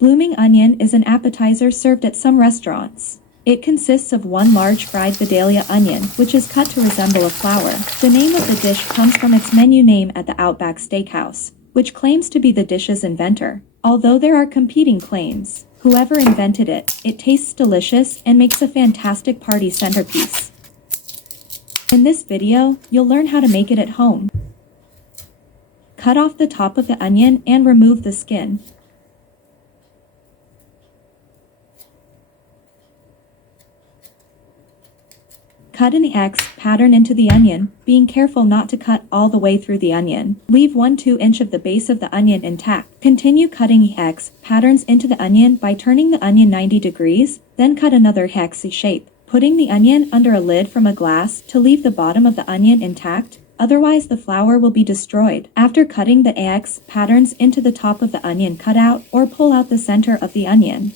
Blooming onion is an appetizer served at some restaurants. It consists of one large fried Vidalia onion, which is cut to resemble a flower. The name of the dish comes from its menu name at the Outback Steakhouse, which claims to be the dish's inventor. Although there are competing claims, whoever invented it, it tastes delicious and makes a fantastic party centerpiece. In this video, you'll learn how to make it at home. Cut off the top of the onion and remove the skin. Cut an X pattern into the onion, being careful not to cut all the way through the onion. Leave 1-2 inch of the base of the onion intact. Continue cutting X patterns into the onion by turning the onion 90 degrees, then cut another hex shape, putting the onion under a lid from a glass to leave the bottom of the onion intact, otherwise the flour will be destroyed. After cutting the X patterns into the top of the onion, cut out or pull out the center of the onion.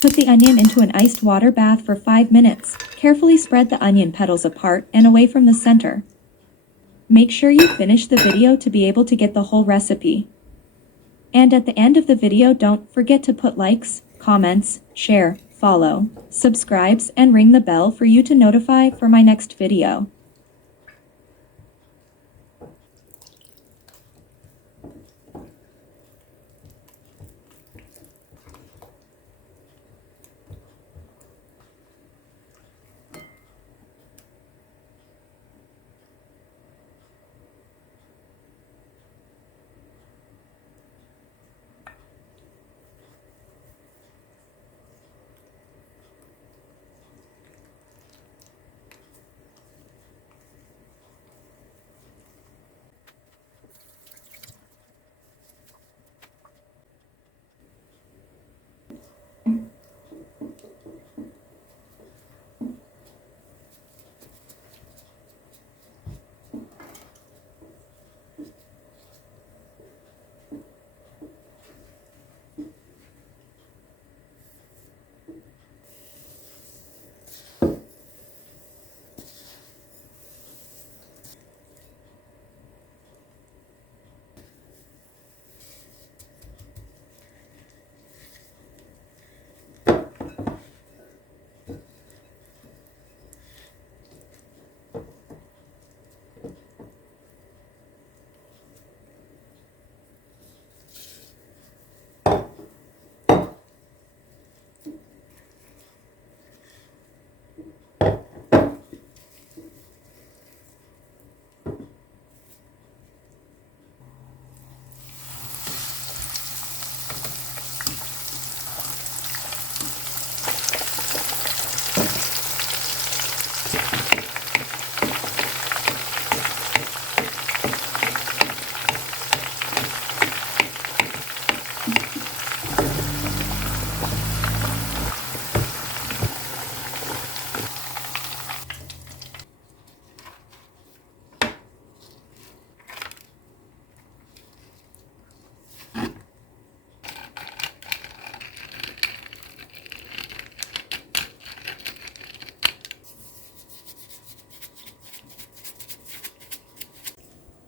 Put the onion into an iced water bath for 5 minutes. Carefully spread the onion petals apart and away from the center. Make sure you finish the video to be able to get the whole recipe. And at the end of the video, don't forget to put likes, comments, share, follow, subscribes, and ring the bell for you to notify for my next video.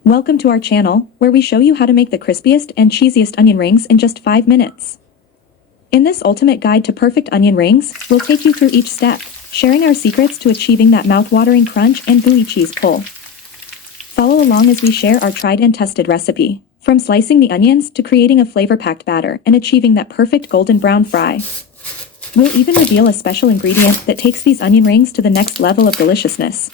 Welcome to our channel, where we show you how to make the crispiest and cheesiest onion rings in just 5 minutes. In this ultimate guide to perfect onion rings, we'll take you through each step, sharing our secrets to achieving that mouth-watering crunch and gooey cheese pull. Follow along as we share our tried and tested recipe, from slicing the onions to creating a flavor-packed batter and achieving that perfect golden brown fry. We'll even reveal a special ingredient that takes these onion rings to the next level of deliciousness.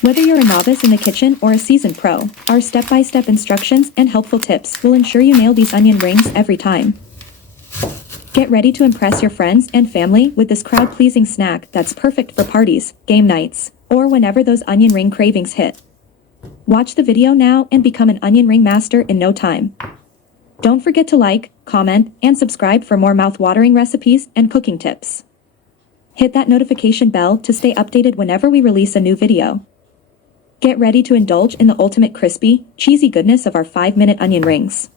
Whether you're a novice in the kitchen or a seasoned pro, our step-by-step instructions and helpful tips will ensure you nail these onion rings every time. Get ready to impress your friends and family with this crowd-pleasing snack that's perfect for parties, game nights, or whenever those onion ring cravings hit. Watch the video now and become an onion ring master in no time. Don't forget to like, comment, and subscribe for more mouth-watering recipes and cooking tips. Hit that notification bell to stay updated whenever we release a new video. Get ready to indulge in the ultimate crispy, cheesy goodness of our 5-minute onion rings.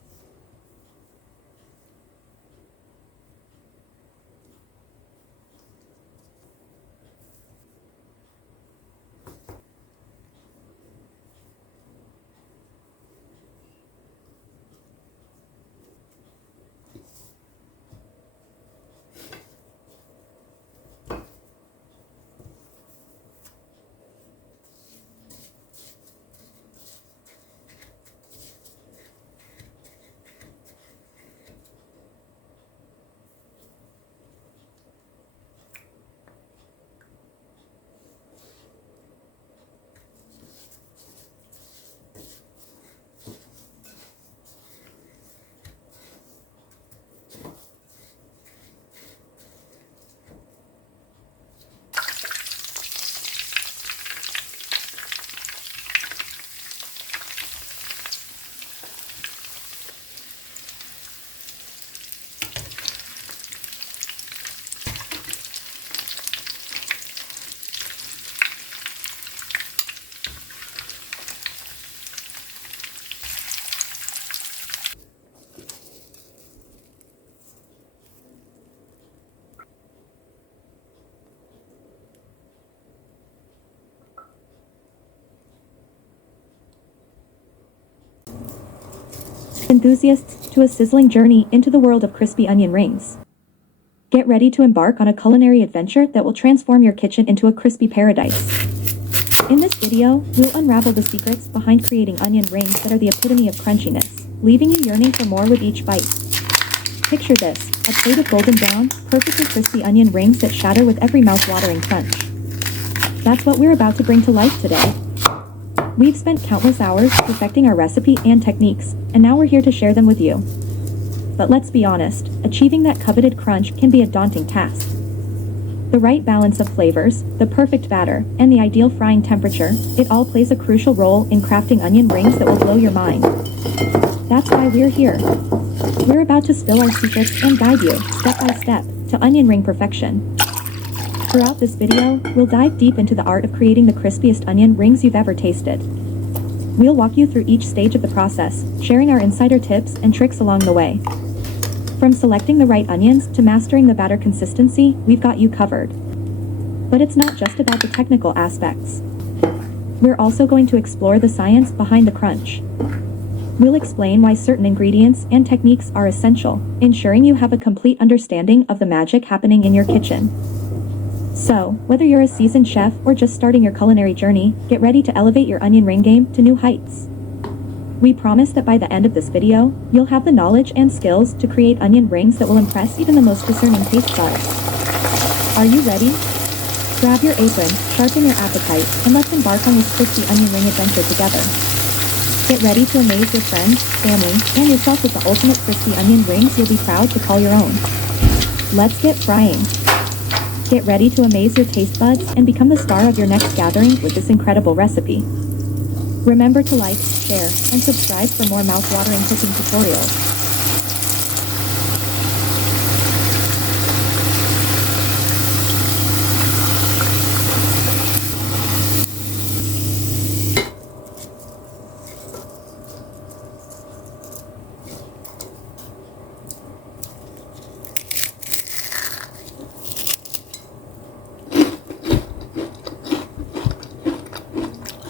Enthusiasts to a sizzling journey into the world of crispy onion rings. Get ready to embark on a culinary adventure that will transform your kitchen into a crispy paradise. In this video, we'll unravel the secrets behind creating onion rings that are the epitome of crunchiness, leaving you yearning for more with each bite. Picture this, a plate of golden brown, perfectly crispy onion rings that shatter with every mouth-watering crunch. That's what we're about to bring to life today. We've spent countless hours perfecting our recipe and techniques, and now we're here to share them with you. But let's be honest, achieving that coveted crunch can be a daunting task. The right balance of flavors, the perfect batter, and the ideal frying temperature, it all plays a crucial role in crafting onion rings that will blow your mind. That's why we're here. We're about to spill our secrets and guide you, step by step, to onion ring perfection. Throughout this video, we'll dive deep into the art of creating the crispiest onion rings you've ever tasted. We'll walk you through each stage of the process, sharing our insider tips and tricks along the way. From selecting the right onions to mastering the batter consistency, we've got you covered. But it's not just about the technical aspects. We're also going to explore the science behind the crunch. We'll explain why certain ingredients and techniques are essential, ensuring you have a complete understanding of the magic happening in your kitchen. So, whether you're a seasoned chef or just starting your culinary journey, get ready to elevate your onion ring game to new heights. We promise that by the end of this video, you'll have the knowledge and skills to create onion rings that will impress even the most discerning taste buds. Are you ready? Grab your apron, sharpen your appetite, and let's embark on this crispy onion ring adventure together. Get ready to amaze your friends, family, and yourself with the ultimate crispy onion rings you'll be proud to call your own. Let's get frying. Get ready to amaze your taste buds and become the star of your next gathering with this incredible recipe. Remember to like, share, and subscribe for more mouth-watering cooking tutorials.